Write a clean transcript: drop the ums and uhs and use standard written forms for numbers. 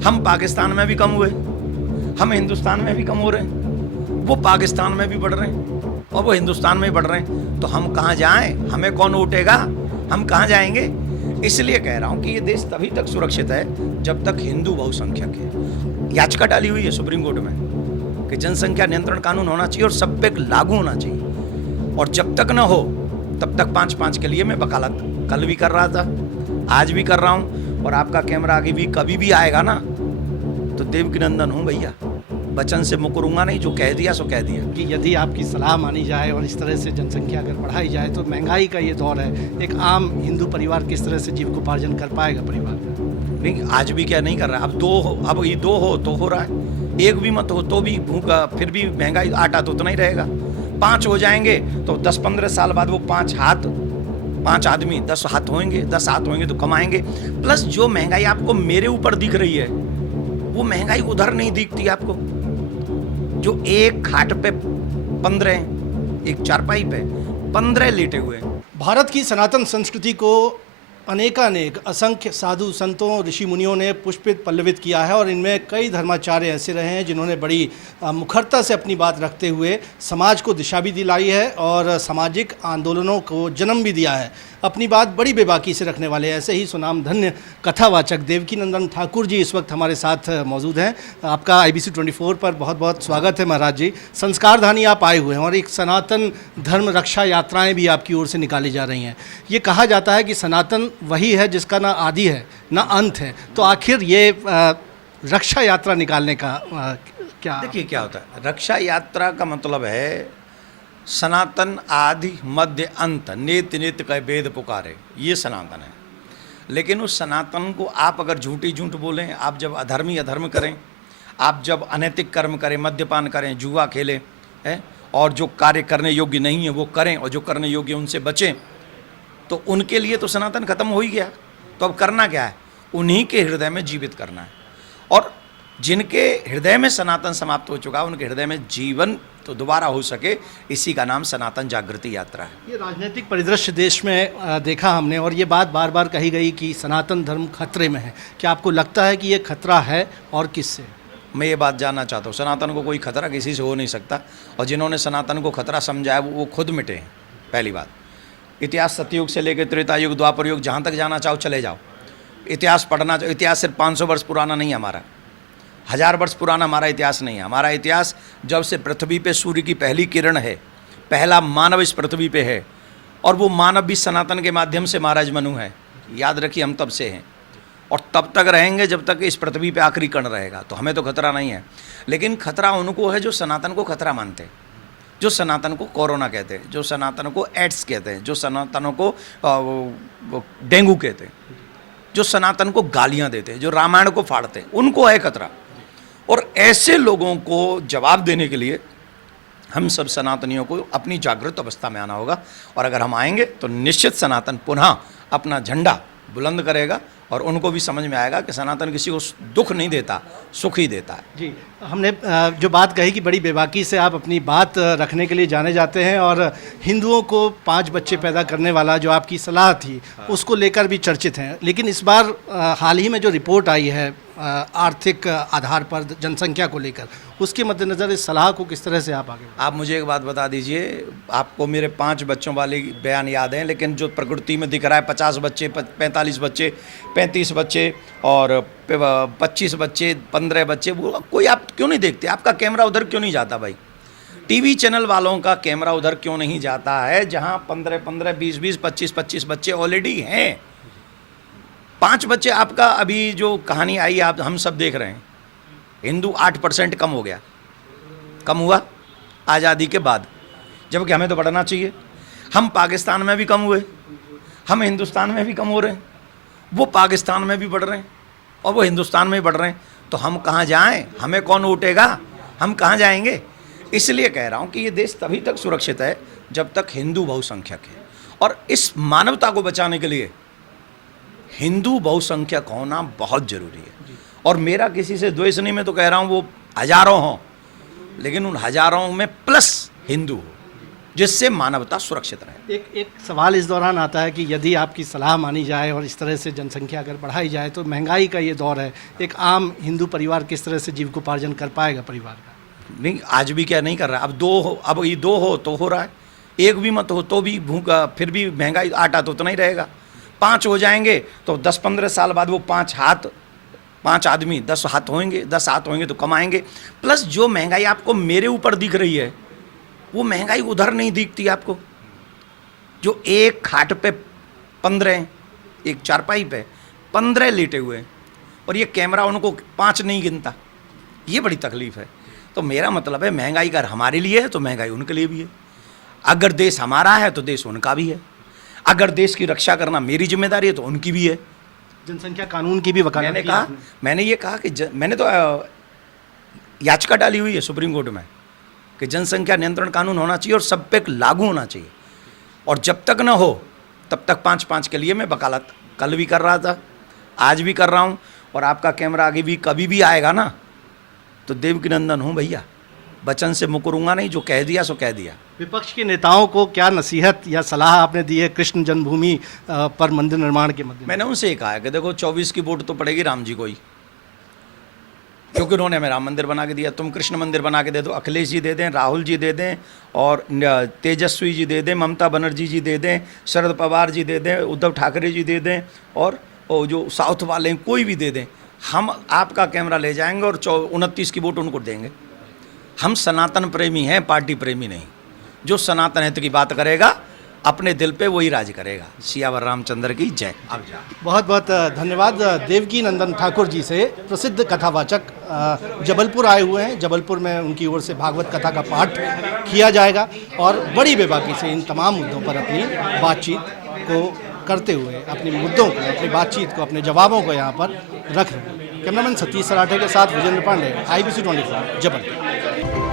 हम पाकिस्तान में भी कम हुए, हम हिंदुस्तान में भी कम हो रहे हैं, वो पाकिस्तान में भी बढ़ रहे हैं और वो हिंदुस्तान में भी बढ़ रहे हैं। तो हम कहाँ जाएं? हमें कौन उठेगा? हम कहाँ जाएंगे? इसलिए कह रहा हूं कि ये देश तभी तक सुरक्षित है जब तक हिंदू बहुसंख्यक है। याचिका डाली हुई है सुप्रीम कोर्ट में कि जनसंख्या नियंत्रण कानून होना चाहिए और सब पे लागू होना चाहिए, और जब तक ना हो तब तक 5-5 के लिए मैं वकालत कल भी कर रहा था, आज भी कर रहा हूं, और आपका कैमरा आगे भी कभी भी आएगा ना तो देव की नंदन हूं भैया, वचन से मुकरूंगा नहीं, जो कह दिया सो कह दिया। कि यदि आपकी सलाह मानी जाए और इस तरह से जनसंख्या अगर बढ़ाई जाए तो महंगाई का ये दौर है, एक आम हिंदू परिवार किस तरह से जीविकोपार्जन कर पाएगा परिवार का? नहीं, आज भी क्या नहीं कर रहा है, अब ये 2 हो तो हो रहा है, 1 भी मत हो तो भी भूखा, फिर भी महंगाई, आटा तो उतना ही रहेगा। 5 हो जाएंगे तो 10-15 साल बाद वो 5 आदमी 10 हाथ होंगे, 10 हाथ होंगे तो कमाएंगे। प्लस जो महंगाई आपको मेरे ऊपर दिख रही है वो महंगाई उधर नहीं दिखती आपको, जो एक खाट पे 15, एक चारपाई पे 15 लेटे हुए हैं। भारत की सनातन संस्कृति को अनेकानेक असंख्य साधु संतों ऋषि मुनियों ने पुष्पित पल्लवित किया है, और इनमें कई धर्माचार्य ऐसे रहे हैं जिन्होंने बड़ी मुखरता से अपनी बात रखते हुए समाज को दिशा भी दिलाई है और सामाजिक आंदोलनों को जन्म भी दिया है। अपनी बात बड़ी बेबाकी से रखने वाले ऐसे ही सुनाम धन्य कथावाचक देवकीनंदन ठाकुर जी इस वक्त हमारे साथ मौजूद हैं। आपका IBC 24 पर बहुत बहुत स्वागत है महाराज जी। संस्कारधानी आप आए हुए हैं और एक सनातन धर्म रक्षा यात्राएं भी आपकी ओर से निकाली जा रही हैं। ये कहा जाता है कि सनातन वही है जिसका ना आदि है ना अंत है, तो आखिर ये रक्षा यात्रा निकालने का क्या? देखिए क्या होता है, रक्षा यात्रा का मतलब है सनातन आदि मध्य अंत, नेत नेत कह वेद पुकारे, ये सनातन है। लेकिन उस सनातन को आप अगर झूठी झूठ बोलें, आप जब अधर्मी अधर्म करें, आप जब अनैतिक कर्म करें, मद्यपान करें, जुआ खेलें, है, और जो कार्य करने योग्य नहीं है वो करें, और जो करने योग्य उनसे बचें, तो उनके लिए तो सनातन खत्म हो ही गया। तो अब करना क्या है? उन्हीं के हृदय में जीवित करना है, और जिनके हृदय में सनातन समाप्त हो चुका, उनके हृदय में जीवन तो दोबारा हो सके, इसी का नाम सनातन जागृति यात्रा है। ये राजनीतिक परिदृश्य देश में देखा हमने, और ये बात बार बार कही गई कि सनातन धर्म खतरे में है। क्या आपको लगता है कि ये खतरा है, और किससे? मैं ये बात जानना चाहता हूँ, सनातन को कोई खतरा किसी से हो नहीं सकता, और जिन्होंने सनातन को खतरा समझा है वो खुद मिटे हैं। पहली बात, इतिहास सतयुग से लेकर त्रेता युग, द्वापर युग, जहाँ तक जाना चाहो चले जाओ, इतिहास पढ़ना। इतिहास सिर्फ 500 वर्ष पुराना नहीं है हमारा, 1000 वर्ष पुराना हमारा इतिहास नहीं है। हमारा इतिहास जब से पृथ्वी पे सूर्य की पहली किरण है, पहला मानव इस पृथ्वी पे है, और वो मानव भी सनातन के माध्यम से महाराज मनु है। याद रखिए, हम तब से हैं और तब तक रहेंगे जब तक इस पृथ्वी पे आखिरी कण रहेगा। तो हमें तो खतरा नहीं है, लेकिन खतरा उनको है जो सनातन को खतरा मानते हैं, जो सनातन को कोरोना कहते हैं, जो सनातन को एड्स कहते हैं, जो सनातनों को डेंगू कहते हैं, जो सनातन को गालियां देते हैं, जो रामायण को फाड़ते हैं, उनको है खतरा। और ऐसे लोगों को जवाब देने के लिए हम सब सनातनियों को अपनी जागृत अवस्था में आना होगा, और अगर हम आएंगे तो निश्चित सनातन पुनः अपना झंडा बुलंद करेगा, और उनको भी समझ में आएगा कि सनातन किसी को दुख नहीं देता, सुख ही देता है। जी, हमने जो बात कही कि बड़ी बेबाकी से आप अपनी बात रखने के लिए जाने जाते हैं, और हिंदुओं को 5 बच्चे पैदा करने वाला जो आपकी सलाह थी उसको लेकर भी चर्चित हैं। लेकिन इस बार हाल ही में जो रिपोर्ट आई है आर्थिक आधार पर जनसंख्या को लेकर, उसके मद्देनज़र इस सलाह को किस तरह से आप आगे? आप मुझे एक बात बता दीजिए, आपको मेरे 5 बच्चों वाले बयान याद हैं, लेकिन जो प्रकृति में दिख रहा है 50 बच्चे, 45 बच्चे, 35 बच्चे और 25 बच्चे, 15 बच्चे, वो कोई आप क्यों नहीं देखते? आपका कैमरा उधर क्यों नहीं जाता भाई? टीवी चैनल वालों का कैमरा उधर क्यों नहीं जाता है जहां 15-15, 20-20, 25-25 बच्चे ऑलरेडी हैं? 5 बच्चे आपका, अभी जो कहानी आई आप हम सब देख रहे हैं, हिंदू 8% कम हो गया, कम हुआ आज़ादी के बाद, जबकि हमें तो बढ़ना चाहिए। हम पाकिस्तान में भी कम हुए, हम हिंदुस्तान में भी कम हो रहे हैं, वो पाकिस्तान में भी बढ़ रहे हैं और वो हिंदुस्तान में भी बढ़ रहे हैं। तो हम कहाँ जाएं? हमें कौन उठेगा? हम कहाँ जाएंगे? इसलिए कह रहा हूँ कि ये देश तभी तक सुरक्षित है जब तक हिंदू बहुसंख्यक है, और इस मानवता को बचाने के लिए हिंदू बहुसंख्यक होना बहुत जरूरी है। और मेरा किसी से द्वेष नहीं, मैं तो कह रहा हूँ वो हजारों हों, लेकिन उन हजारों में प्लस हिंदू हो, जिससे मानवता सुरक्षित रहे। एक सवाल इस दौरान आता है कि यदि आपकी सलाह मानी जाए और इस तरह से जनसंख्या अगर बढ़ाई जाए तो महंगाई का ये दौर है, एक आम हिंदू परिवार किस तरह से जीविकोपार्जन कर पाएगा परिवार का? नहीं, आज भी क्या नहीं कर रहा है। अब दो हो, अब ये दो हो तो हो रहा है, एक भी मत हो तो भी भूखा, फिर भी महंगाई, आटा तो उतना ही रहेगा। 5 हो जाएंगे तो 10-15 साल बाद वो 5 आदमी 10 हाथ होंगे, 10 हाथ होंगे तो कमाएंगे। प्लस जो महंगाई आपको मेरे ऊपर दिख रही है वो महंगाई उधर नहीं दिखती आपको। जो एक खाट पे 15, एक चारपाई पे 15 लेटे हुए हैं और ये कैमरा उनको 5 नहीं गिनता, ये बड़ी तकलीफ है। तो मेरा मतलब है महंगाई अगर हमारे लिए है तो महंगाई उनके लिए भी है। अगर देश हमारा है तो देश उनका भी है। अगर देश की रक्षा करना मेरी जिम्मेदारी है तो उनकी भी है। जनसंख्या कानून की भी वकालत की आपने। मैंने ये कहा कि मैंने तो याचिका डाली हुई है सुप्रीम कोर्ट में कि जनसंख्या नियंत्रण कानून होना चाहिए और सब पे लागू होना चाहिए। और जब तक ना हो तब तक 5-5 के लिए मैं वकालत कल भी कर रहा था, आज भी कर रहा हूँ। और आपका कैमरा आगे भी कभी भी आएगा ना तो देवकी नंदन हूँ भैया, वचन से मुकरूंगा नहीं, जो कह दिया सो कह दिया। विपक्ष के नेताओं को क्या नसीहत या सलाह आपने दी है कृष्ण जन्मभूमि पर मंदिर निर्माण के मध्य? मैंने उनसे ये कहा है कि देखो 24 की वोट तो पड़ेगी राम जी को ही, क्योंकि उन्होंने हमें राम मंदिर बना के दिया। तुम कृष्ण मंदिर बना के दे दो, अखिलेश जी दे दें, राहुल जी दे दें, और तेजस्वी जी दे दें, ममता बनर्जी जी दे दें, शरद पवार जी दे दें, उद्धव ठाकरे जी दे दें, और जो साउथ वाले हैं कोई भी दे दें, हम आपका कैमरा ले जाएंगे और 29 की वोट उनको देंगे। हम सनातन प्रेमी हैं, पार्टी प्रेमी नहीं। जो सनातन हित की बात करेगा अपने दिल पे वही राज करेगा। सियावर रामचंद्र की जय। अब जा। बहुत बहुत धन्यवाद। देवकी नंदन ठाकुर जी से प्रसिद्ध कथावाचक जबलपुर आए हुए हैं। जबलपुर में उनकी ओर से भागवत कथा का पाठ किया जाएगा और बड़ी बेबाकी से इन तमाम मुद्दों पर अपनी बातचीत को करते हुए, अपने मुद्दों को, अपनी बातचीत को, अपने जवाबों को यहाँ पर रख रहे हैं। कैमरामैन सतीश सराठे के साथ विजेंद्र पांडे, IBC 24 जबलपुर।